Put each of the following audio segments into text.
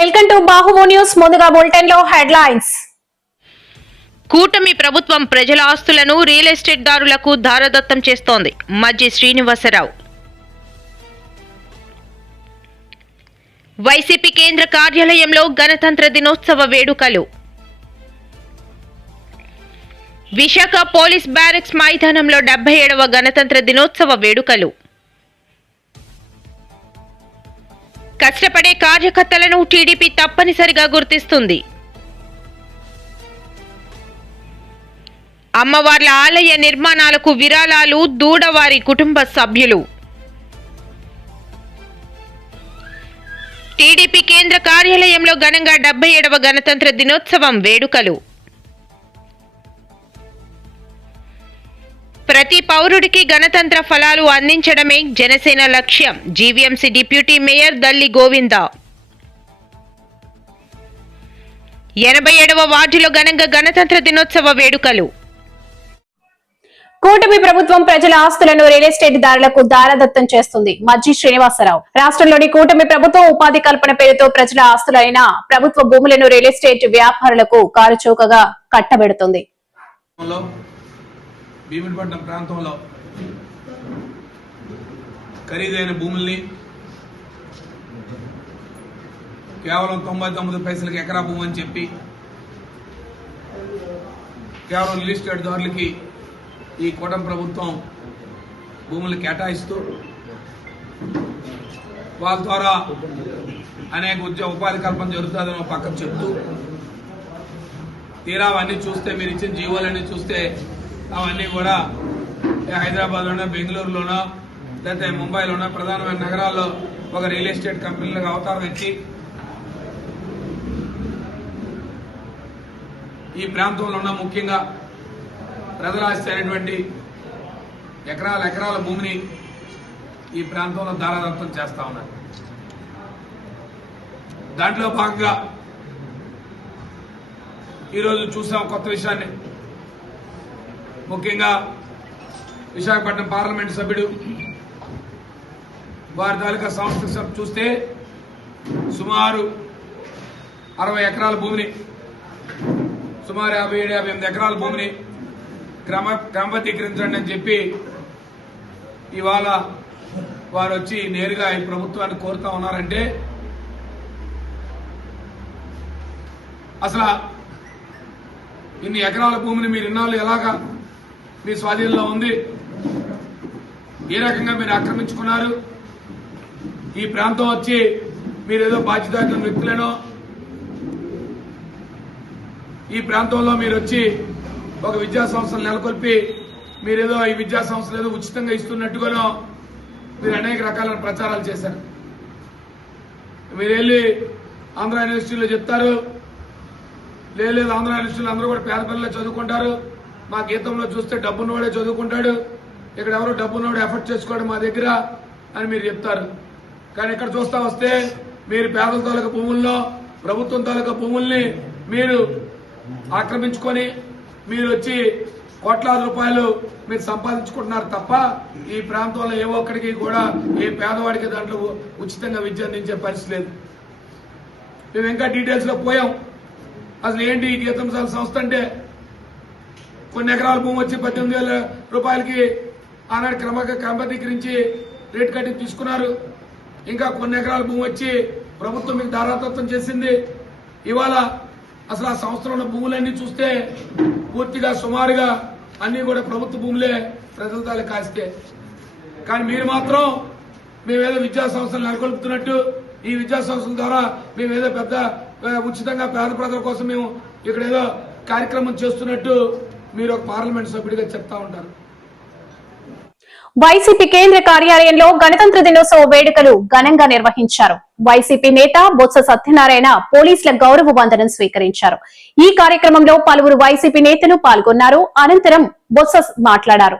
welcome to news ముందుగా bulletin లో headlines కూటమి ప్రభుత్వం ప్రజల ఆస్తులను రియల్ ఎస్టేట్ దారులకు ధారదత్తం చేస్తోంది మజ్జి శ్రీనివాసరావు వైసీపీ కేంద్ర కార్యాలయంలో గణతంత్ర దినోత్సవ వేడుకలు విశాఖ పోలీస్ బ్యారెక్స్ మైదానంలో డెబ్బై ఏడవ గణతంత్ర దినోత్సవ వేడుకలు కష్టపడే కార్యకర్తలను టీడీపీ తప్పనిసరిగా గుర్తిస్తుంది అమ్మవార్ల ఆలయ నిర్మాణాలకు విరాళాలు దూడవారి కుటుంబ సభ్యులు టీడీపీ కేంద్ర కార్యాలయంలో ఘనంగా డెబ్బై ఏడవ గణతంత్ర దినోత్సవం వేడుకలు ప్రతి పౌరుడికి గణతంత్ర ఫలాలు అందించడమే జనసేన లక్ష్యం GVMC deputy mayor Dalli Govinda ఎనభై ఏడవ వార్డులో ఘనంగా గణతంత్ర దినోత్సవ వేడుకలు కూటమి ప్రభుత్వం ప్రజల ఆస్తులను రియల్ ఎస్టేట్ దారులకు దారదత్తం చేస్తుంది మజ్జి శ్రీనివాసరావు రాష్ట్రంలోని కూటమి ప్రభుత్వం ఉపాధి కల్పన పేరుతో ప్రజల ఆస్తులైన ప్రభుత్వ భూములను రియల్ ఎస్టేట్ వ్యాపారులకు కారుచౌకగా కట్టబెడుతుంది భీముడిపట్నం ప్రాంతంలో ఖరీదైన భూముల్ని కేవలం తొంభై తొమ్మిది పైసలకి ఎకరా భూమి అని చెప్పి కేవలం రియల్ ఎస్టేట్ దారులకి ఈ కూటమి ప్రభుత్వం భూములు కేటాయిస్తూ వాళ్ళ ద్వారా అనేక ఉద్యోగ ఉపాధి కల్పన జరుగుతుందని పక్కన చెప్తూ తీరా అవన్నీ చూస్తే మీరు ఇచ్చిన జీవోలన్నీ చూస్తే అవన్నీ కూడా హైదరాబాద్లోనో బెంగళూరులోనో లేకపోతే ముంబైలోనో ప్రధానమైన నగరాల్లో ఒక రియల్ ఎస్టేట్ కంపెనీలకు అవతారం ఇచ్చి ఈ ప్రాంతంలో ఉన్న ముఖ్యంగా ప్రజలాస్తి అయినటువంటి ఎకరాల ఎకరాల భూమిని ఈ ప్రాంతంలో దారాదత్తం చేస్తా ఉన్నారు దాంట్లో భాగంగా ఈరోజు చూసాం కొత్త విషయాన్ని ముఖ్యంగా విశాఖపట్నం పార్లమెంట్ సభ్యుడు వారి తాలూకా సంస్థ చూస్తే సుమారు అరవై ఎకరాల భూమిని సుమారు యాభై ఏడు యాభై ఎనిమిది ఎకరాల భూమిని క్రమ క్రమబద్ధీకరించండి అని చెప్పి ఇవాళ వారు వచ్చి నేరుగా ఈ ప్రభుత్వాన్ని కోరుతా ఉన్నారంటే అసలు ఇన్ని ఎకరాల భూమిని మీరు ఇన్నాళ్ళు ఎలాగా మీ స్వాధీనంలో ఉంది ఏ రకంగా మీరు ఆక్రమించుకున్నారు ఈ ప్రాంతం వచ్చి మీరేదో బాధ్యత వ్యక్తులను ఈ ప్రాంతంలో మీరు వచ్చి ఒక విద్యా సంస్థలు నెలకొల్పి మీరేదో ఈ విద్యా సంస్థలు ఏదో ఉచితంగా ఇస్తున్నట్టుగానో మీరు అనేక రకాలైన ప్రచారాలు చేశారు మీరు వెళ్ళి ఆంధ్ర యూనివర్సిటీలో చెప్తారు లేదు ఆంధ్ర యూనివర్సిటీలో అందరూ కూడా పేద పిల్లలు చదువుకుంటారు మా గీతంలో చూస్తే డబ్బున్నవాడే చదువుకుంటాడు ఇక్కడ ఎవరు డబ్బున్నవాడు ఎఫర్ట్ చేసుకోవడం మా దగ్గర అని మీరు చెప్తారు కానీ ఇక్కడ చూస్తా వస్తే మీరు పేదల తాలూకా భూముల్లో ప్రభుత్వం తాలూకా భూముల్ని మీరు ఆక్రమించుకొని మీరు వచ్చి కోట్లాది రూపాయలు మీరు సంపాదించుకుంటున్నారు తప్ప ఈ ప్రాంతంలో ఏ ఒక్కడికి కూడా ఏ పేదవాడికి దాంట్లో ఉచితంగా విద్య అందించే పరిస్థితి లేదు మేము ఇంకా డీటెయిల్స్లో పోయాం అసలు ఏంటి ఈ గీతం సంస్థ అంటే కొన్ని ఎకరాల భూమి వచ్చి పద్దెనిమిది వేల రూపాయలకి ఆనాడు క్రమంగా క్రమబద్ధీకరించి రేటు కట్టి తీసుకున్నారు ఇంకా కొన్ని ఎకరాల భూమి వచ్చి ప్రభుత్వం మీకు ధారాతత్వం చేసింది ఇవాళ అసలు ఆ సంవత్సరంలో ఉన్న భూములన్నీ చూస్తే పూర్తిగా సుమారుగా అన్నీ కూడా ప్రభుత్వ భూములే ప్రజల తాలూ కాస్తే కానీ మీరు మాత్రం మేమేదో విద్యా సంస్థలు నెలకొల్పుతున్నట్టు ఈ విద్యా సంస్థల ద్వారా మేమేదో పెద్ద ఉచితంగా పేద ప్రజల కోసం మేము ఇక్కడ ఏదో కార్యక్రమం చేస్తున్నట్టు మీరు ఒక పార్లమెంట్ సభ్యుడిగా చెప్తా ఉంటారు వైసీపీ కేంద్ర కార్యాలయంలో గణతంత్ర దినోత్సవ వేడుకలు ఘనంగా నిర్వహించారు వైసీపీ నేత బొత్స సత్యనారాయణ పోలీసుల గౌరవ వందనం స్వీకరించారు ఈ కార్యక్రమంలో పలువురు వైసీపీ నేతలు పాల్గొన్నారు అనంతరం బొత్స మాట్లాడారు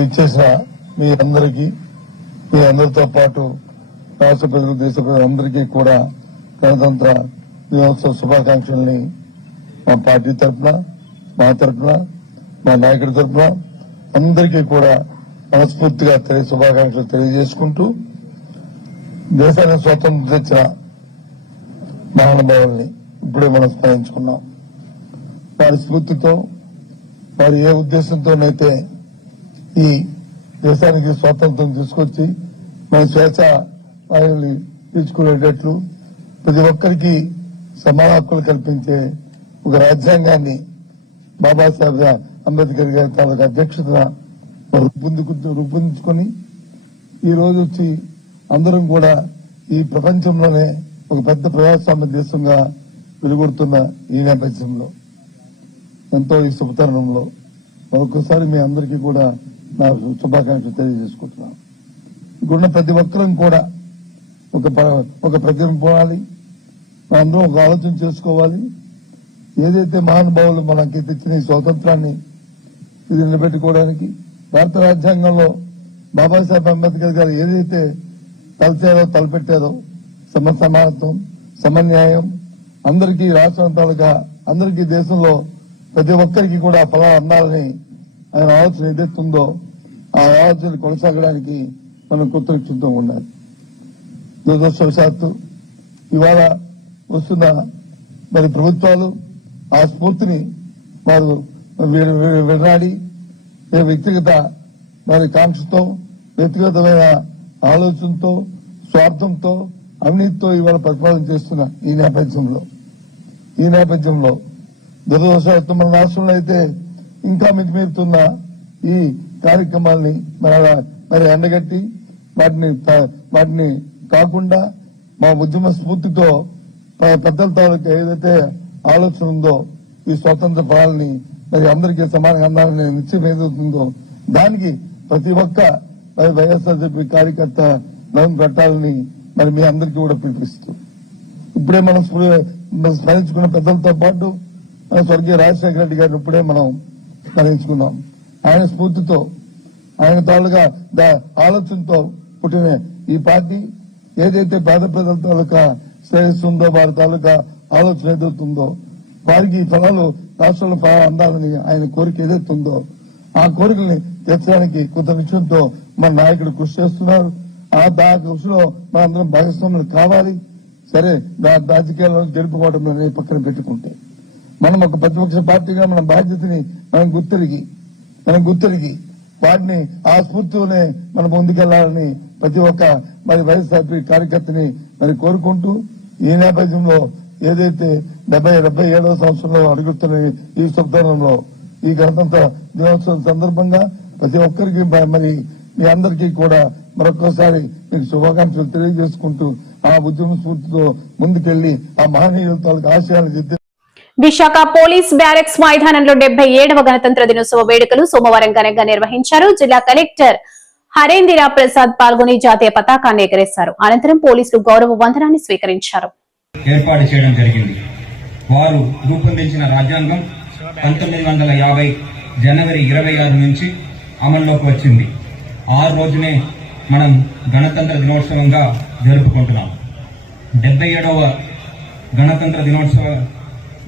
ఈ మీ అందరికీ మీ అందరితో పాటు రాష్ట్ర ప్రజలు దేశ ప్రజలందరికీ కూడా గణతంత్ర దినోత్సవ శుభాకాంక్షల్ని మా పార్టీ తరఫున మా తరఫున మా నాయకుడి తరఫున అందరికీ కూడా మనస్ఫూర్తిగా తెలియ శుభాకాంక్షలు తెలియజేసుకుంటూ దేశాన్ని స్వతంత్రం తెచ్చిన మహానుభావుల్ని ఇప్పుడే మనం స్మరించుకున్నాం వారి స్ఫూర్తితో వారి ఏ ఉద్దేశంతోనైతే ఈ దేశానికి స్వాతంత్రం తీసుకొచ్చి మన స్వేచ్ఛ వాయువుని తీసుకునేటట్లు ప్రతి ఒక్కరికి సమాన హక్కులు కల్పించే ఒక రాజ్యాంగాన్ని బాబాసాహెబ్ అంబేద్కర్ గారి తాలూకు అధ్యక్షతన రూపొందించుకుని రూపొందించుకొని ఈ రోజు వచ్చి అందరం కూడా ఈ ప్రపంచంలోనే ఒక పెద్ద ప్రజాస్వామ్య దేశంగా వెలుగొడుతున్న ఈ నేపథ్యంలో ఎంతో ఈ శుభతరుణంలో మరొకసారి మీ అందరికీ కూడా శుభాకాంక్షలు తెలియజేసుకుంటున్నాను ఇక్కడున్న ప్రతి ఒక్కరం కూడా ఒక ఒక ప్రజలు పోవాలి అందరం ఒక ఆలోచన చేసుకోవాలి ఏదైతే మహానుభావులు మనకి తెచ్చిన ఈ స్వాతంత్రాన్ని ఇది నిలబెట్టుకోవడానికి భారత రాజ్యాంగంలో బాబాసాహెబ్ అంబేద్కర్ గారు ఏదైతే తలచారో తలపెట్టారో సమ సమానత్వం సమన్యాయం అందరికీ రాష్ట్రాంతాలుగా అందరికీ దేశంలో ప్రతి ఒక్కరికి కూడా ఫలాలు అందాలని ఆయన ఆలోచన ఏదైతే ఉందో ఆ ఆలోచన కొనసాగడానికి మనం కృతజ్ఞతతో ఉండాలి దురదృష్టవశాత్తు ఇవాళ వస్తున్న మరి ప్రభుత్వాలు ఆ స్ఫూర్తిని వారు వినాడి వ్యక్తిగత మరి కాంక్షతో వ్యక్తిగతమైన ఆలోచనతో స్వార్థంతో అవినీతితో ఇవాళ ప్రతిపాదన చేస్తున్న ఈ నేపథ్యంలో ఈ నేపథ్యంలో దురదృష్టవశాత్తు మన రాష్ట్రంలో అయితే ఇంకా మితిమీరుతున్న ఈ కార్యక్రమాల్ని మరి ఎండగట్టి వాటిని వాటిని కాకుండా మా ఉద్యమ స్ఫూర్తితో పెద్దల తాలూకు ఏదైతే ఆలోచన ఉందో ఈ స్వతంత్ర ఫలాల్ని మరి అందరికీ సమానంగా అందాలని నిశ్చయం ఏదవుతుందో దానికి ప్రతి ఒక్క వైఎస్ఆర్సీపీ కార్యకర్త నవం పెట్టాలని మరి మీ అందరికీ కూడా పిలిపిస్తూ ఇప్పుడే మనం స్మరించుకున్న పెద్దలతో పాటు మన స్వర్గీయ రాజశేఖర రెడ్డి గారిని ఇప్పుడే మనం తరలించుకున్నాం ఆయన స్ఫూర్తితో ఆయన తాలూగా ఆలోచనతో పుట్టిన ఈ పార్టీ ఏదైతే పేద ప్రజల తాలూకా శ్రేయస్సు ఉందో వారి తాలూకా ఆలోచన ఎదుగుతుందో వారికి ఈ ఫలాలు రాష్ట్రంలో ఫలాలు అందాలని ఆయన కోరిక ఏదైతుందో ఆ కోరికల్ని తీర్చడానికి కొంత విషయంతో మన నాయకుడు కృషి చేస్తున్నారు ఆ దా కృషిలో మనందరం భాగస్వాములు కావాలి సరే రాజకీయాల్లో గెలుపుకోవడం అనేది పక్కన పెట్టుకుంటే మనం ఒక ప్రతిపక్ష పార్టీగా మన బాధ్యతని మనం గుర్తెరిగి మనం గుర్తెరిగి వాటిని ఆ స్ఫూర్తితోనే మనం ముందుకెళ్లాలని ప్రతి ఒక్క మరి వైఎస్ఆర్పీ కార్యకర్తని మరి కోరుకుంటూ ఈ నేపథ్యంలో ఏదైతే డెబ్బై డెబ్బై ఏడవ సంవత్సరంలో అడుగుతున్న ఈ శబ్దంలో ఈ గణతంత్ర దినోత్సవం సందర్భంగా ప్రతి ఒక్కరికి మరి మీ అందరికీ కూడా మరొకసారి మీకు శుభాకాంక్షలు తెలియజేసుకుంటూ ఆ ఉద్యమ స్ఫూర్తితో ముందుకెళ్లి ఆ మహనీయులతో తాలూకు ఆశయాలు విశాఖ పోలీస్ బ్యారెక్స్ మైదానంలో డెబ్బై ఏడవ గణతంత్ర దినోత్సవ వేడుకలు సోమవారం ఘనంగా నిర్వహించారు జిల్లా కలెక్టర్ హరేందిరా ప్రసాద్ పాల్గొని జాతీయ పతాకాన్ని ఎగరేశారు అనంతరం పోలీసులు గౌరవ వందనాన్ని స్వీకరించారు ఏర్పాటు చేయడం జరిగింది వారు రూపొందించిన రాజ్యాంగం పంతొమ్మిది వందల యాభై జనవరి ఇరవై ఆరు నుంచి అమల్లోకి వచ్చింది ఆ రోజునే మనం గణతంత్ర దినోత్సవంగా జరుపుకుంటున్నాం డెబ్బై ఏడవ గణతంత్ర దినోత్సవ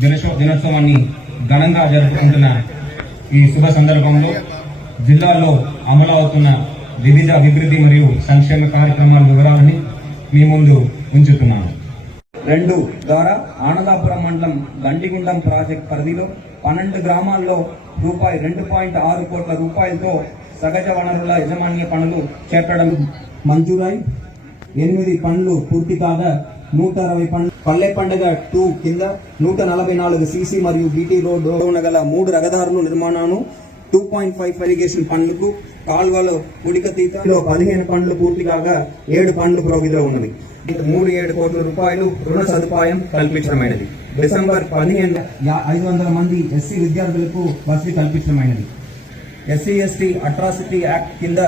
దినోత్సవ దినోత్సవాన్ని ఘనంగా జరుపుకుంటున్న ఈ శుభ సందర్భంలో జిల్లాలో అమలు అవుతున్న వివిధ అభివృద్ధి మరియు సంక్షేమ కార్యక్రమాల వివరాలని మీ ముందు ఉంచుతున్నాను రెండు ద్వారా ఆనదాపురం మండలం గండిగుండం ప్రాజెక్ట్ పరిధిలో పన్నెండు గ్రామాల్లో రూపాయి రెండు పాయింట్ ఆరు కోట్ల రూపాయలతో సహజ వనరుల యజమాన్య పనులు చేపడం మంజూరాయి ఎనిమిది పనులు పూర్తి కాగా నూట అరవై పల్లె పండుగ టూ కింద నూట నలభై నాలుగు సీసీ మరియు బీటీ రోడ్ గల మూడు రగదారులు నిర్మాణాను టూ పాయింట్ ఫైవ్ ఇరిగేషన్ పండ్లకు కాల్వలో ఉడికతీతలో పదిహేను పండ్లు పూర్తి కాగా ఏడు పండ్లు ప్రోగిలో ఉన్నది మూడు ఏడు కోట్ల రూపాయలు రుణ సదుపాయం కల్పించడమైనది డిసెంబర్ పదిహేను ఐదు వందల మంది ఎస్సీ విద్యార్థులకు వసతి కల్పించడమైనది ఎస్సీ ఎస్టీ అట్రాసిటీ యాక్ట్ కింద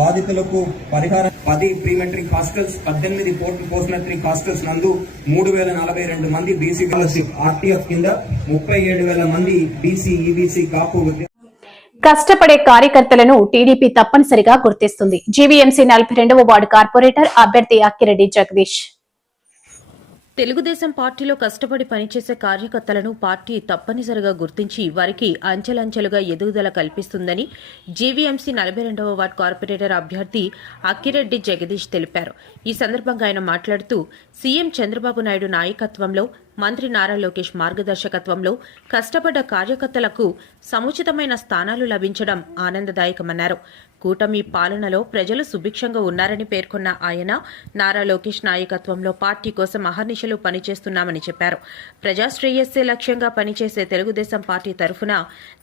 బాధితులకు పరిహారం పది ప్రీమెట్రిక్ హాస్టల్స్ పద్దెనిమిది పోస్ట్ మెట్రిక్ హాస్టల్స్ నందు మూడు వేల నలభై రెండు మంది బీసీ స్కాలర్షిప్ ఆర్టీఎఫ్ కింద ముప్పై ఏడు వేల మంది బీసీ ఈబీసీ కాపు కష్టపడే కార్యకర్తలను టీడీపీ తప్పనిసరిగా గుర్తిస్తుంది జీవీఎంసీ నలభై రెండవ వార్డు కార్పొరేటర్ అభ్యర్థి అక్కిరెడ్డి జగదీష్ తెలుగుదేశం పార్టీలో కష్టపడి పనిచేసే కార్యకర్తలను పార్టీ తప్పనిసరిగా గుర్తించి వారికి అంచెలంచెలుగా ఎదుగుదల కల్పిస్తుందని జీవీఎంసీ నలభై రెండవ వార్డు కార్పొరేటర్ అభ్యర్థి అక్కిరెడ్డి జగదీష్ తెలిపారు ఈ సందర్భంగా ఆయన మాట్లాడుతూ సీఎం చంద్రబాబు నాయుడు నాయకత్వంలో మంత్రి నారా లోకేష్ మార్గదర్శకత్వంలో కష్టపడ్డ కార్యకర్తలకు సముచితమైన స్థానాలు లభించడం ఆనందదాయకమన్నారు కూటమి పాలనలో ప్రజలు సుభిక్షంగా ఉన్నారని పేర్కొన్న ఆయన నారా లోకేష్ నాయకత్వంలో పార్టీ కోసం అహర్నిశలు పనిచేస్తున్నామని చెప్పారు ప్రజాశ్రేయస్సే లక్ష్యంగా పనిచేసే తెలుగుదేశం పార్టీ తరఫున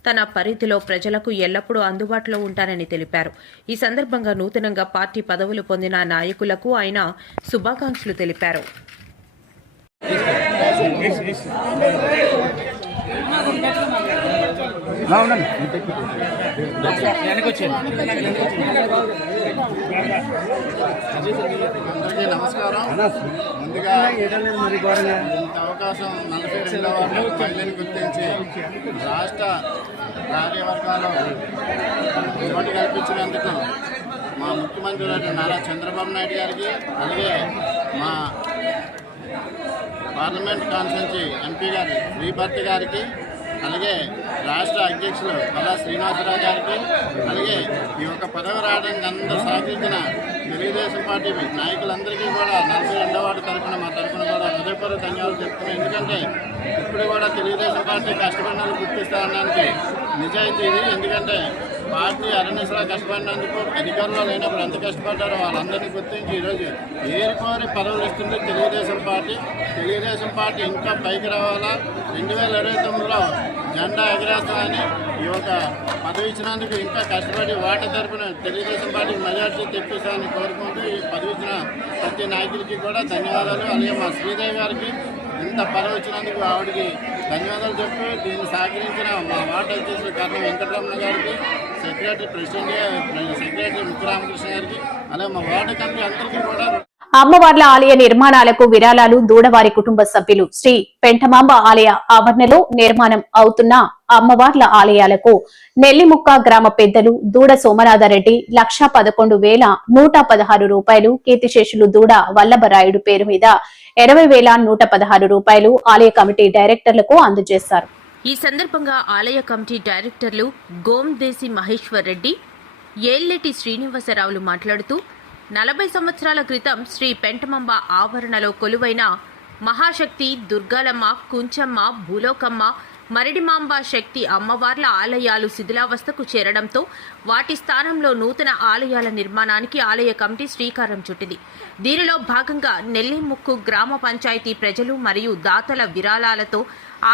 తన పరిధిలో ప్రజలకు ఎల్లప్పుడూ అందుబాటులో ఉంటానని తెలిపారు ఈ సందర్భంగా నూతనంగా పార్టీ పదవులు పొందిన నాయకులకు ఆయన శుభాకాంక్షలు తెలిపారు నమస్కారం ముందుగా ఇంత అవకాశం నలభై రెండవ మహిళని గుర్తించి రాష్ట్ర కార్యవర్గాలు ఇవ్వటి కల్పించినందుకు మా ముఖ్యమంత్రి నారా చంద్రబాబు నాయుడు గారికి అలాగే మా పార్లమెంట్ కాన్సెన్సీ ఎంపీ గారి శ్రీభర్త్ గారికి అలాగే రాష్ట్ర అధ్యక్షులు కళా శ్రీనివాసరావు గారికి అలాగే ఈ యొక్క పదవి రావడానికి అంత సహకరించిన తెలుగుదేశం పార్టీ నాయకులందరికీ కూడా నలభై రెండవ వార్డు తరఫున మా తరఫున కూడా హృదయపూర్వ ధన్యవాదాలు చెప్తున్నాం ఎందుకంటే ఇప్పుడు కూడా తెలుగుదేశం పార్టీ కష్టపడినాలు గుర్తిస్తానడానికి నిజాయితీ ఎందుకంటే పార్టీ అరణ్యశ్రా కష్టపడినందుకు అధికారంలో లేనప్పుడు ఎంత కష్టపడ్డారో వాళ్ళందరినీ గుర్తించి ఈరోజు ఏరుకోరి పదవులు ఇస్తుంది తెలుగుదేశం పార్టీ తెలుగుదేశం పార్టీ ఇంకా పైకి రావాలా రెండు వేల ఇరవై తొమ్మిదిలో జెండా ఎగరేస్తామని ఈ యొక్క పదవి ఇచ్చినందుకు ఇంకా కష్టపడి వాటి తరపున తెలుగుదేశం పార్టీ మెజార్టీ తెప్పిస్తామని కోరుకుంటూ ఈ పదవి ఇచ్చిన ప్రతి నాయకుడికి కూడా ధన్యవాదాలు అలాగే మా శ్రీదేవి గారికి ఇంత పదవి వచ్చినందుకు ఆవిడకి ధన్యవాదాలు చెప్పి దీన్ని సహకరించిన మా వాటర్ అధ్యక్షుడు కర్ణ వెంకటరమణ గారికి అమ్మవార్ల ఆలయ నిర్మాణాలకు విరాళాలు దూడవారి కుటుంబ సభ్యులు శ్రీ పెంటమాంబ ఆలయ ఆవరణలో నిర్మాణం అవుతున్న అమ్మవార్ల ఆలయాలకు నెల్లిముక్క గ్రామ పెద్దలు దూడ సోమనాథరెడ్డి లక్షా పదకొండు వేల నూట పదహారు రూపాయలు కీర్తిశేషులు దూడ వల్లభరాయుడు పేరు మీద ఇరవై వేల నూట పదహారు రూపాయలు ఆలయ కమిటీ డైరెక్టర్లకు అందజేశారు ఈ సందర్భంగా ఆలయ కమిటీ డైరెక్టర్లు గోమ్దేశి మహేశ్వర్ రెడ్డి ఏల్లెటి శ్రీనివాసరావులు మాట్లాడుతూ నలభై సంవత్సరాల క్రితం శ్రీ పెంటమంబ ఆవరణలో కొలువైన మహాశక్తి దుర్గాలమ్మ కుంచమ్మ భూలోకమ్మ మరిడిమాంబ శక్తి అమ్మవార్ల ఆలయాలు శిథిలావస్థకు చేరడంతో వాటి స్థానంలో నూతన ఆలయాల నిర్మాణానికి ఆలయ కమిటీ శ్రీకారం చుట్టింది దీనిలో భాగంగా నెల్లిముక్కు గ్రామ పంచాయతీ ప్రజలు మరియు దాతల విరాళాలతో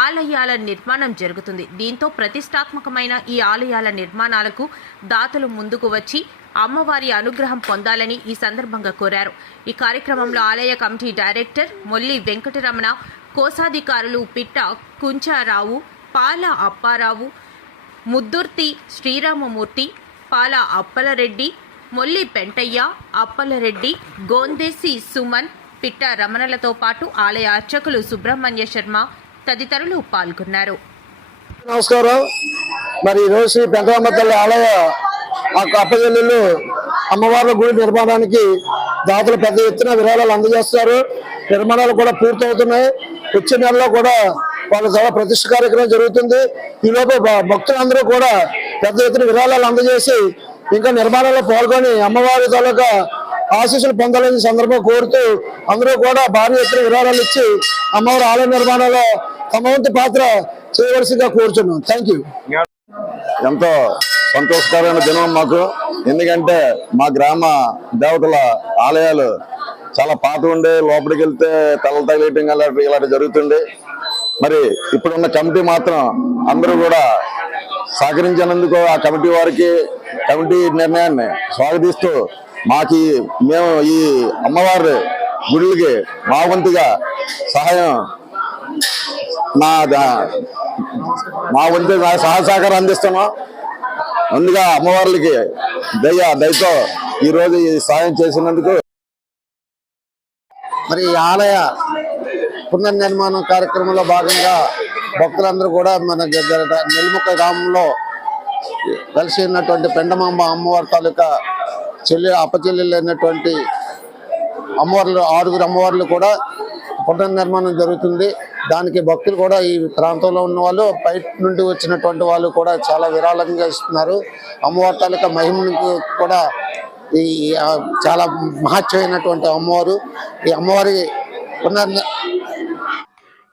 ఆలయాల నిర్మాణం జరుగుతుంది దీంతో ప్రతిష్టాత్మకమైన ఈ ఆలయాల నిర్మాణాలకు దాతలు ముందుకు వచ్చి అమ్మవారి అనుగ్రహం పొందాలని ఈ సందర్భంగా కోరారు ఈ కార్యక్రమంలో ఆలయ కమిటీ డైరెక్టర్ మొల్లి వెంకటరమణ కోశాధికారులు పిట్ట కుంచారావు పాల అప్పారావు ముద్దుర్తి శ్రీరామమూర్తి పాల అప్పలరెడ్డి మొల్లి పెంటయ్య అప్పలరెడ్డి గోందేసి సుమన్ పిట్ట రమణలతో పాటు ఆలయ అర్చకులు సుబ్రహ్మణ్య శర్మ తదితరులు పాల్గొన్నారు నమస్కారం మరి ఈరోజు శ్రీ తల్లి ఆలయ అప్పజల్లు అమ్మవార్ల గుడి నిర్మాణానికి దాతలు పెద్ద ఎత్తున విరాళాలు అందజేస్తారు నిర్మాణాలు కూడా పూర్తవుతున్నాయి వచ్చే నెలలో కూడా వాళ్ళ చాలా ప్రతిష్ట కార్యక్రమం జరుగుతుంది ఈలోపు భక్తులందరూ కూడా పెద్ద ఎత్తున విరాళాలు అందజేసి ఇంకా నిర్మాణాల్లో పాల్గొని అమ్మవారి తాలూకా ఆశీస్సులు పొందాలని సందర్భం కోరుతూ అందరూ కూడా భారీ ఎత్తున విరాళాలు ఇచ్చి అమ్మవారి ఆలయ నిర్మాణంలో తమ వంతు పాత్ర చేయవలసిందిగా కోరుతున్నాం థ్యాంక్ ఎంతో సంతోషకరమైన దినం మాకు ఎందుకంటే మా గ్రామ దేవతల ఆలయాలు చాలా పాత ఉండే లోపలికి వెళ్తే తల తగిలేయటం అలాంటి ఇలాంటి జరుగుతుంది మరి ఇప్పుడున్న కమిటీ మాత్రం అందరూ కూడా సహకరించినందుకు ఆ కమిటీ వారికి కమిటీ నిర్ణయాన్ని స్వాగతిస్తూ మాకి మేము ఈ అమ్మవారి గుళ్ళకి మా వంతుగా సహాయం నా మా వంతు నా సహాయ సహకారం అందిస్తున్నాం ముందుగా అమ్మవార్లకి దయ దయతో ఈరోజు ఈ సాయం చేసినందుకు మరి ఈ ఆలయ పునర్నిర్మాణం కార్యక్రమంలో భాగంగా భక్తులందరూ కూడా మన నెల్లిముక్క గ్రామంలో కలిసి ఉన్నటువంటి పెండమాంబ అమ్మవారి తాలూకా చెల్లి అయినటువంటి అమ్మవార్లు ఆరుగురు అమ్మవార్లు కూడా పునర్నిర్మాణం జరుగుతుంది దానికి భక్తులు కూడా ఈ ప్రాంతంలో ఉన్న వాళ్ళు బయట నుండి వచ్చినటువంటి వాళ్ళు కూడా చాలా విరాళంగా ఇస్తున్నారు అమ్మవారి తాలూకా మహిమను కూడా ఈ చాలా మహత్యమైనటువంటి అమ్మవారు ఈ అమ్మవారి పునర్ని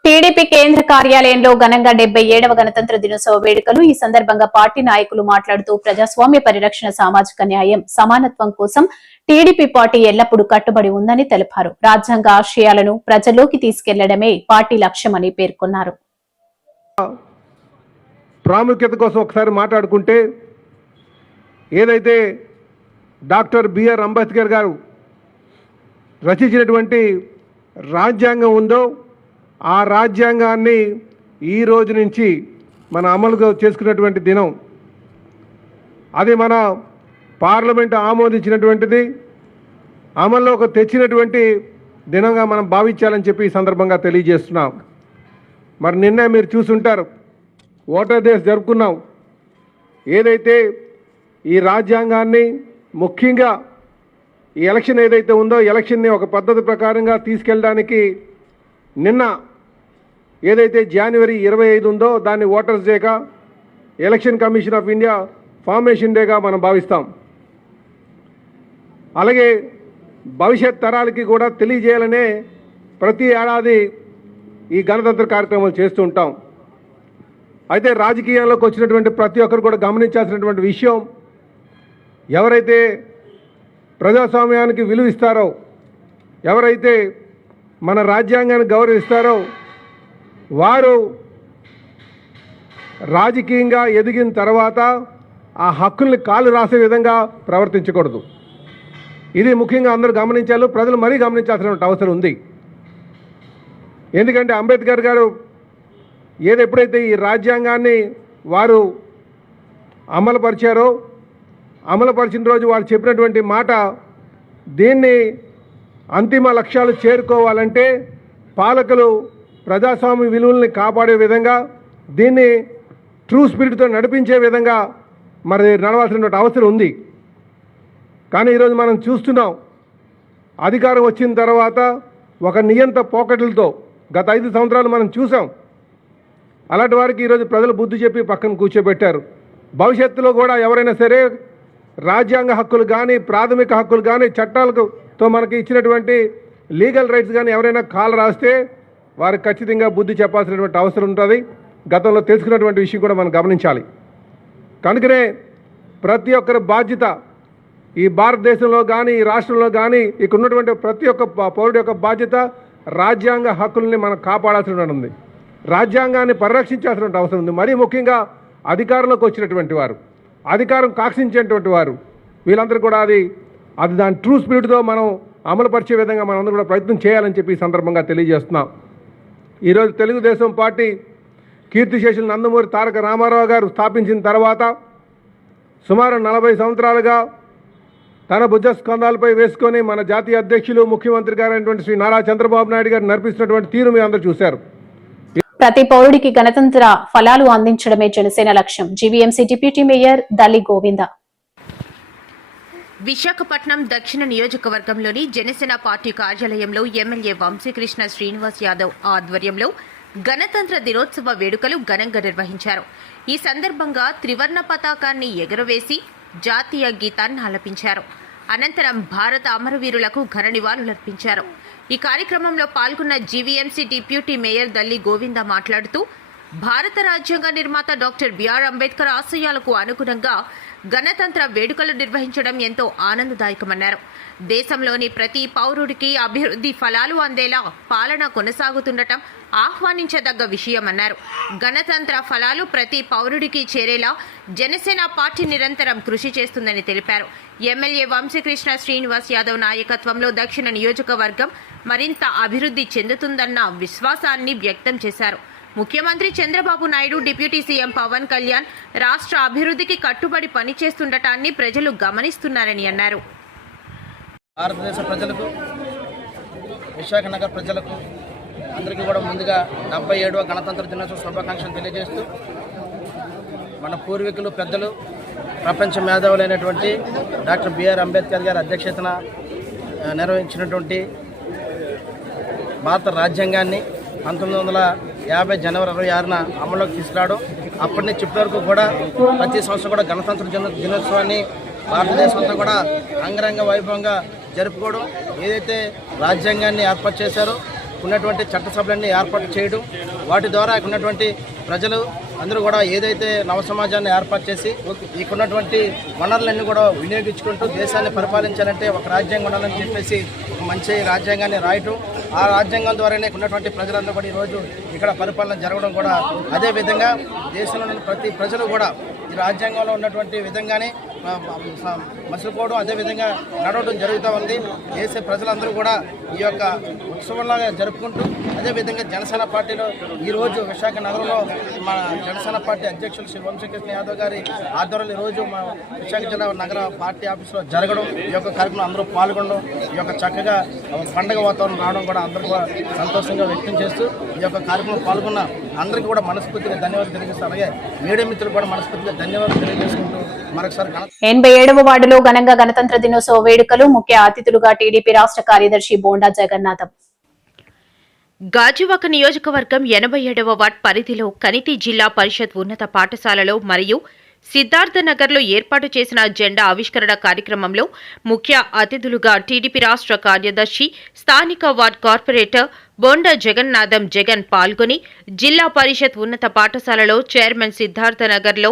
టీడీపీ కేంద్ర కార్యాలయంలో ఘనంగా డెబ్బై ఏడవ గణతంత్ర దినోత్సవ వేడుకలు ఈ సందర్భంగా పార్టీ నాయకులు మాట్లాడుతూ ప్రజాస్వామ్య పరిరక్షణ సామాజిక న్యాయం సమానత్వం కోసం టీడీపీ పార్టీ ఎల్లప్పుడూ కట్టుబడి ఉందని తెలిపారు రాజ్యాంగ ఆశయాలను ప్రజల్లోకి తీసుకెళ్లడమే పార్టీ లక్ష్యమని పేర్కొన్నారు ప్రాముఖ్యత కోసం ఒకసారి మాట్లాడుకుంటే ఏదైతే డాక్టర్ బిఆర్ అంబేద్కర్ గారు రచించినటువంటి రాజ్యాంగం ఉందో ఆ రాజ్యాంగాన్ని ఈ రోజు నుంచి మన అమలు చేసుకున్నటువంటి దినం అది మన పార్లమెంట్ ఆమోదించినటువంటిది అమల్లోకి తెచ్చినటువంటి దినంగా మనం భావించాలని చెప్పి ఈ సందర్భంగా తెలియజేస్తున్నాం మరి నిన్న మీరు చూసుంటారు ఓటర్ డేస్ జరుపుకున్నాం ఏదైతే ఈ రాజ్యాంగాన్ని ముఖ్యంగా ఈ ఎలక్షన్ ఏదైతే ఉందో ఎలక్షన్ని ఒక పద్ధతి ప్రకారంగా తీసుకెళ్ళడానికి నిన్న ఏదైతే జనవరి ఇరవై ఐదు ఉందో దాన్ని ఓటర్స్ డేగా election commission of India formation డేగా మనం భావిస్తాం అలాగే భవిష్యత్ తరాలకి కూడా తెలియజేయాలనే ప్రతి ఏడాది ఈ గణతంత్ర కార్యక్రమాలు చేస్తూ ఉంటాం అయితే రాజకీయాల్లోకి వచ్చినటువంటి ప్రతి ఒక్కరు కూడా గమనించాల్సినటువంటి విషయం ఎవరైతే ప్రజాస్వామ్యానికి విలువిస్తారో ఎవరైతే మన రాజ్యాంగాన్ని గౌరవిస్తారో వారు రాజకీయంగా ఎదిగిన తర్వాత ఆ హక్కుల్ని కాలు రాసే విధంగా ప్రవర్తించకూడదు ఇది ముఖ్యంగా అందరూ గమనించాలి ప్రజలు మరీ గమనించాల్సిన అవసరం ఉంది ఎందుకంటే అంబేద్కర్ గారు ఏదెప్పుడైతే ఈ రాజ్యాంగాన్ని వారు అమలుపరిచారో అమలుపరిచిన రోజు వారు చెప్పినటువంటి మాట దీన్ని అంతిమ లక్ష్యాలు చేరుకోవాలంటే పాలకులు ప్రజాస్వామ్య విలువల్ని కాపాడే విధంగా దీన్ని ట్రూ స్పిరిట్తో నడిపించే విధంగా మరి నడవాల్సినటువంటి అవసరం ఉంది కానీ ఈరోజు మనం చూస్తున్నాం అధికారం వచ్చిన తర్వాత ఒక నియంత పోకట్లతో గత ఐదు సంవత్సరాలు మనం చూసాం అలాంటి వారికి ఈరోజు ప్రజలు బుద్ధి చెప్పి పక్కన కూర్చోబెట్టారు భవిష్యత్తులో కూడా ఎవరైనా సరే రాజ్యాంగ హక్కులు కానీ ప్రాథమిక హక్కులు కానీ చట్టాలకు తో మనకి ఇచ్చినటువంటి లీగల్ రైట్స్ కానీ ఎవరైనా కాల్ రాస్తే వారికి ఖచ్చితంగా బుద్ధి చెప్పాల్సినటువంటి అవసరం ఉంటుంది గతంలో తెలుసుకున్నటువంటి విషయం కూడా మనం గమనించాలి కనుకనే ప్రతి ఒక్కరి బాధ్యత ఈ భారతదేశంలో కానీ ఈ రాష్ట్రంలో కానీ ఇక్కడ ఉన్నటువంటి ప్రతి ఒక్క పౌరుడి యొక్క బాధ్యత రాజ్యాంగ హక్కుల్ని మనం కాపాడాల్సినటువంటి ఉంది రాజ్యాంగాన్ని పరిరక్షించాల్సినటువంటి అవసరం ఉంది మరీ ముఖ్యంగా అధికారంలోకి వచ్చినటువంటి వారు అధికారం కాక్షించేటువంటి వారు వీళ్ళందరూ కూడా అది అది దాని ట్రూ స్పిరిట్తో మనం అమలుపరిచే విధంగా మనందరూ కూడా ప్రయత్నం చేయాలని చెప్పి ఈ సందర్భంగా తెలియజేస్తున్నాం ఈరోజు తెలుగుదేశం పార్టీ కీర్తిశేషులు నందమూరి తారక రామారావు గారు స్థాపించిన తర్వాత సుమారు నలభై సంవత్సరాలుగా తన భుజస్కంధాలపై వేసుకొని మన జాతీయ అధ్యక్షులు ముఖ్యమంత్రి గారైనటువంటి శ్రీ నారా చంద్రబాబు నాయుడు గారు నడిపిస్తున్నటువంటి తీరు మీ అందరూ చూశారు ప్రతి పౌరుడికి గణతంత్ర ఫలాలు అందించడమే జనసేన లక్ష్యం GVMC deputy mayor Dali Govinda Visakhapatnam దక్షిణ నియోజకవర్గంలోని జనసేన పార్టీ కార్యాలయంలో ఎమ్మెల్యే వంశీకృష్ణ శ్రీనివాస్ యాదవ్ ఆధ్వర్యంలో గణతంత్ర దినోత్సవ వేడుకలు ఘనంగా నిర్వహించారు ఈ సందర్భంగా త్రివర్ణ పతాకాన్ని ఎగురవేసి జాతీయ గీతాన్ని ఆలపించారు అనంతరం భారత అమరవీరులకు ఘన నివాళులర్పించారు ఈ కార్యక్రమంలో పాల్గొన్న GVMC deputy mayor Dalli Govinda మాట్లాడుతూ భారత రాజ్యాంగ నిర్మాత డాక్టర్ బిఆర్ అంబేద్కర్ ఆశయాలకు అనుగుణంగా గణతంత్ర వేడుకలు నిర్వహించడం ఎంతో ఆనందదాయకమన్నారు దేశంలోని ప్రతి పౌరుడికి అభివృద్ధి ఫలాలు అందేలా పాలన కొనసాగుతుండటం ఆహ్వానించదగ్గ విషయమన్నారు గణతంత్ర ఫలాలు ప్రతి పౌరుడికి చేరేలా జనసేన పార్టీ నిరంతరం కృషి చేస్తుందని తెలిపారు ఎమ్మెల్యే వంశీకృష్ణ శ్రీనివాస్ యాదవ్ నాయకత్వంలో దక్షిణ నియోజకవర్గం మరింత అభివృద్ధి చెందుతుందన్న విశ్వాసాన్ని వ్యక్తం చేశారు ముఖ్యమంత్రి చంద్రబాబు నాయుడు డిప్యూటీ సీఎం పవన్ కళ్యాణ్ రాష్ట్ర అభివృద్ధికి కట్టుబడి పనిచేస్తుండటాన్ని ప్రజలు గమనిస్తున్నారని అన్నారు భారతదేశ ప్రజలకు విశాఖ నగర్ ప్రజలకు అందరికీ కూడా ముందుగా డెబ్బై ఏడవ గణతంత్ర దినోత్సవ శుభాకాంక్షలు తెలియజేస్తూ మన పూర్వీకులు పెద్దలు ప్రపంచ మేధావులైనటువంటి డాక్టర్ బిఆర్ అంబేద్కర్ గారి అధ్యక్షతన నిర్వహించినటువంటి భారత రాజ్యాంగాన్ని పంతొమ్మిది వందల యాభై జనవరి ఇరవై ఆరున అమల్లోకి తీసుకురాడు అప్పటి నుంచి ఇప్పటి వరకు కూడా ప్రతి సంవత్సరం కూడా గణతంత్ర దినోత్సవాన్ని భారతదేశం అంతా కూడా అంగరంగ వైభవంగా జరుపుకోవడం ఏదైతే రాజ్యాంగాన్ని ఏర్పాటు చేశారో ఉన్నటువంటి చట్టసభలన్నీ ఏర్పాటు చేయడం వాటి ద్వారా ఉన్నటువంటి ప్రజలు అందరూ కూడా ఏదైతే నవ సమాజాన్ని ఏర్పాటు చేసి ఇక్కడున్నటువంటి వనరులన్నీ కూడా వినియోగించుకుంటూ దేశాన్ని పరిపాలించాలంటే ఒక రాజ్యాంగం ఉండాలని చెప్పేసి ఒక మంచి రాజ్యాంగాన్ని రాయటం ఆ రాజ్యాంగం ద్వారానే ఉన్నటువంటి ప్రజలందరూ కూడా ఈరోజు ఇక్కడ పరిపాలన జరగడం కూడా అదేవిధంగా దేశంలో ప్రతి ప్రజలు కూడా ఈ రాజ్యాంగంలో ఉన్నటువంటి విధంగానే మసులుకోవడం అదేవిధంగా నడవడం జరుగుతూ ఉంది దేశ ప్రజలందరూ కూడా ఈ యొక్క ఉత్సవంలాగా జరుపుకుంటూ అదేవిధంగా జనసేన పార్టీలో ఈరోజు విశాఖ నగరంలో మన జనసేన పార్టీ అధ్యక్షులు శ్రీ వంశకృష్ణ యాదవ్ గారి ఆధ్వర్యంలో ఈరోజు మన విశాఖ జిల్లా నగర పార్టీ ఆఫీస్లో జరగడం ఈ యొక్క కార్యక్రమం అందరూ పాల్గొనడం ఈ యొక్క చక్కగా పండగ వాతావరణం రావడం కూడా అందరూ సంతోషంగా వ్యక్తం చేస్తూ ఈ యొక్క కార్యక్రమం పాల్గొన్న అందరికీ కూడా మనస్ఫూర్తిగా ధన్యవాదాలు తెలియజేస్తాను అలాగే మీడియా మిత్రులు కూడా మనస్ఫూర్తిగా ధన్యవాదాలు తెలియజేసుకుంటూ ఎనభై ఏడవ వార్డులో ఘనంగా గణతంత్ర దినోత్సవ వేడుకలు ముఖ్య అతిథులుగా టీడీపీ రాష్ట్ర కార్యదర్శి బోండా జగన్నాథం గాజువాక నియోజకవర్గం ఎనభై ఏడవ వార్డ్ పరిధిలో కనితి జిల్లా పరిషత్ ఉన్నత పాఠశాలలో మరియు సిద్ధార్థనగర్లో ఏర్పాటు చేసిన జెండా ఆవిష్కరణ కార్యక్రమంలో ముఖ్య అతిథులుగా టీడీపీ రాష్ట్ర కార్యదర్శి స్థానిక వార్డ్ కార్పొరేటర్ బొండ జగన్నాథం జగన్ పాల్గొని జిల్లా పరిషత్ ఉన్నత పాఠశాలలో చైర్మన్ సిద్ధార్థనగర్లో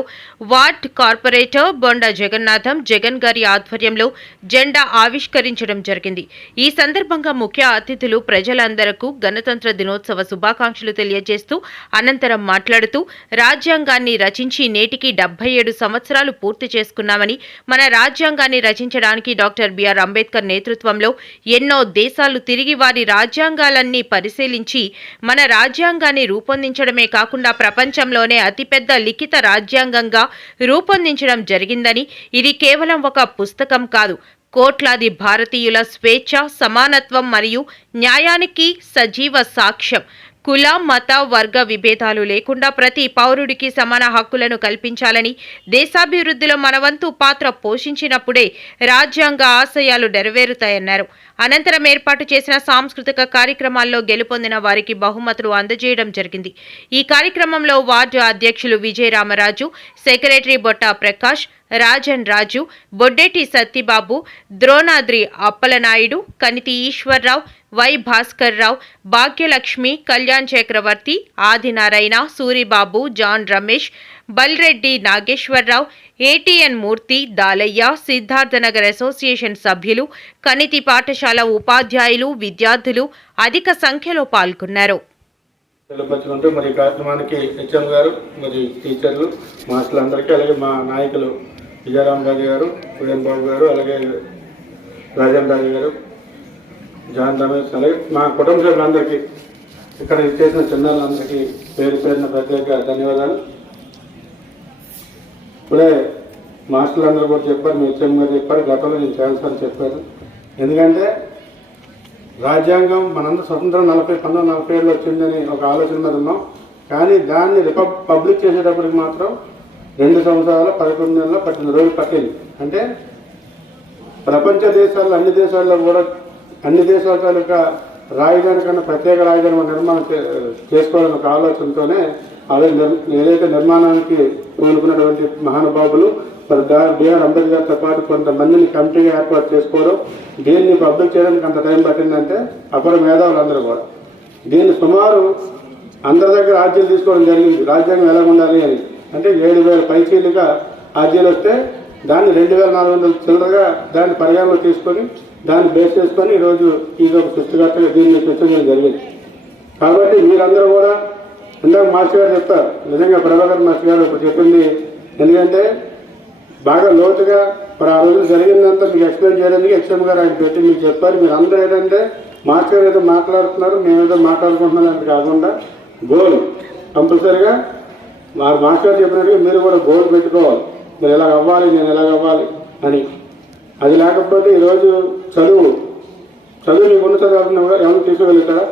వార్డ్ కార్పొరేటర్ బొండ జగన్నాథం జగన్ గారి ఆధ్వర్యంలో జెండా ఆవిష్కరించడం జరిగింది ఈ సందర్భంగా ముఖ్య అతిథులు ప్రజలందరకు గణతంత్ర దినోత్సవ శుభాకాంక్షలు తెలియజేస్తూ అనంతరం మాట్లాడుతూ రాజ్యాంగాన్ని రచించి నేటికి డెబ్బై ఏడు సంవత్సరాలు పూర్తి చేసుకున్నామని మన రాజ్యాంగాన్ని రచించడానికి డాక్టర్ బిఆర్ అంబేద్కర్ నేతృత్వంలో ఎన్నో దేశాలు తిరిగి వారి రాజ్యాంగాలన్నీ పరిశీలించి మన రాజ్యాంగాన్ని రూపొందించడమే కాకుండా ప్రపంచంలోనే అతిపెద్ద లిఖిత రాజ్యాంగంగా రూపొందించడం జరిగిందని ఇది కేవలం ఒక పుస్తకం కాదు కోట్లాది భారతీయుల స్వేచ్ఛ సమానత్వం మరియు న్యాయానికి సజీవ సాక్ష్యం కుల మత వర్గ విభేదాలు లేకుండా ప్రతి పౌరుడికి సమాన హక్కులను కల్పించాలని దేశాభివృద్ధిలో మనవంతు పాత్ర పోషించినప్పుడే రాజ్యాంగ ఆశయాలు నెరవేరుతాయన్నారు అనంతరం ఏర్పాటు చేసిన సాంస్కృతిక కార్యక్రమాల్లో గెలుపొందిన వారికి బహుమతులు అందజేయడం జరిగింది ఈ కార్యక్రమంలో వార్డు అధ్యక్షులు Vijaya Ramaraju secretary Botta Prakash Rajan Raju Boddeti Sattibabu Dronadri Appalanaidu Kaniti Eswarrao Y Bhaskar Rao Bhagyalakshmi Kalyan Chakravarthi Adinarayana Suribabu John Ramesh Balreddy Nageswararao ATN Murthy Dalayya Siddharthanagar association సభ్యులు కనితి పాఠశాల ఉపాధ్యాయులు విద్యార్థులు అధిక సంఖ్యలో పాల్గొన్నారు తెలుపచ్చుకుంటూ మరి కార్యక్రమానికి హెచ్ఎం గారు మరి టీచర్లు అలాగే మా నాయకులు విజయరామ్ గారు బాబు గారు అలాగే గారు జాయింట్ రమేష్ మా కుటుంబ సభ్యులందరికీ ఇక్కడ చేసిన చిన్నారులందరికీ పేరు పేరున ప్రత్యేక ధన్యవాదాలు ఇప్పుడే మాస్టర్లందరూ కూడా చెప్పారు మీ హెచ్ఎం గారు చెప్పారు గతంలో నేను చేయాల్సిన చెప్పారు ఎందుకంటే రాజ్యాంగం మనందరూ స్వతంత్రం నలభై పంతొమ్మిది నలభై ఏళ్ళు వచ్చిందని ఒక ఆలోచన మీద ఉన్నాం కానీ దాన్ని రిపబ్ పబ్లిక్ చేసేటప్పటికి మాత్రం రెండు సంవత్సరాలు పదకొండు నెలలు పట్టిన రోజులు పట్టింది అంటే ప్రపంచ దేశాల్లో అన్ని దేశాల్లో కూడా అన్ని దేశాల తాలూకా రాజధాని కన్నా ప్రత్యేక రాజధాని నిర్మాణం చేసుకోవాలని ఒక ఆలోచనతోనే అదే ఏదైతే నిర్మాణానికి కోలుకున్నటువంటి మహానుభావులు మరి బిఆర్ అంబేద్కర్తో పాటు కొంతమందిని కమిటీగా ఏర్పాటు చేసుకోవడం దీన్ని పబ్లిక్ చేయడానికి అంత టైం పట్టిందంటే అపర మేధావులు అందరూ కూడా దీన్ని సుమారు అందరి దగ్గర ఆర్జీలు తీసుకోవడం జరిగింది రాజ్యాంగం ఎలా ఉండాలి అని అంటే ఏడు వేల పైచీలుగా ఆర్జీలు వస్తే దాన్ని రెండు వేల నాలుగు వందల చిల్లరగా దాన్ని పరిగణలో తీసుకొని దాన్ని బేస్ చేసుకొని ఈరోజు ఇది ఒక సృష్టికర్తగా దీన్ని సృష్టించడం జరిగింది కాబట్టి మీరందరూ కూడా ఇందాక మాస్టర్ గారు చెప్తారు నిజంగా ప్రభాకర్ మాస్టర్ గారు ఇప్పుడు చెప్పింది ఎందుకంటే బాగా లోతుగా మరి ఆ రోజు జరిగిందంతా మీకు ఎక్స్ప్లెయిన్ చేయడానికి ఎక్స్ఎం గారు ఆయన పెట్టి మీకు చెప్పారు మీరు అందరూ ఏంటంటే మాస్టర్ గారు ఏదో మాట్లాడుతున్నారు మేమేదో మాట్లాడుకుంటున్నాం అది కాకుండా గోల్ కంపల్సరీగా మా మాస్టర్ చెప్పినట్టుగా మీరు కూడా గోల్ పెట్టుకోవాలి మీరు ఎలాగవ్వాలి నేను ఎలాగవ్వాలి అని అది లేకపోతే ఈరోజు చదువు చదువు మీకు ఉన్న చదువు ఎవరిని తీసుకోగలుగుతారా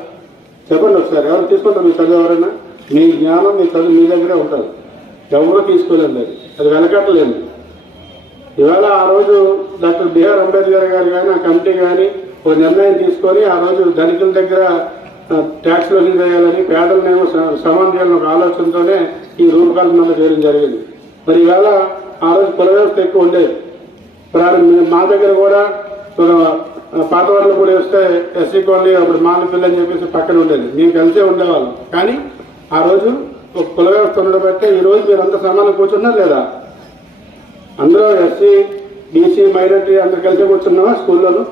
చెప్పండి ఒకసారి ఎవరు తీసుకుంటారు మీ చదువు ఎవరైనా మీ జ్ఞానం మీ చదువు మీ దగ్గరే ఉంటుంది ఎవరు తీసుకోలేదు అది అది వెనకట్టలేదు ఇవాళ ఆ రోజు డాక్టర్ బిఆర్ అంబేద్కర్ గారు కానీ ఆ కమిటీ కానీ ఒక నిర్ణయం తీసుకొని ఆ రోజు దళితుల దగ్గర ట్యాక్స్ వసూలు చేయాలని పేదలనేమో సమాన్ చేయాలని ఒక ఆలోచనతోనే ఈ రూపకల్పనలో చేయడం జరిగింది మరి ఇవాళ ఆ రోజు కుల వ్యవస్థ ఎక్కువ ఉండేది ప్రారంభ మా దగ్గర కూడా పాత వాళ్ళు కూడా వస్తే ఎస్సీ కాలనీ అప్పుడు మాల పిల్ల అని చెప్పేసి పక్కన ఉండేది మేము కలిసే ఉండేవాళ్ళం కానీ ఆ రోజు ఒక కుల వ్యవస్థ ఉండబట్టే ఈరోజు మీరు అంత సమానం కూర్చున్నారు లేదా అందరూ ఎస్సీ బీసీ మైనార్టీ అందరు కలిసే కూర్చున్నావా స్కూల్లోనూ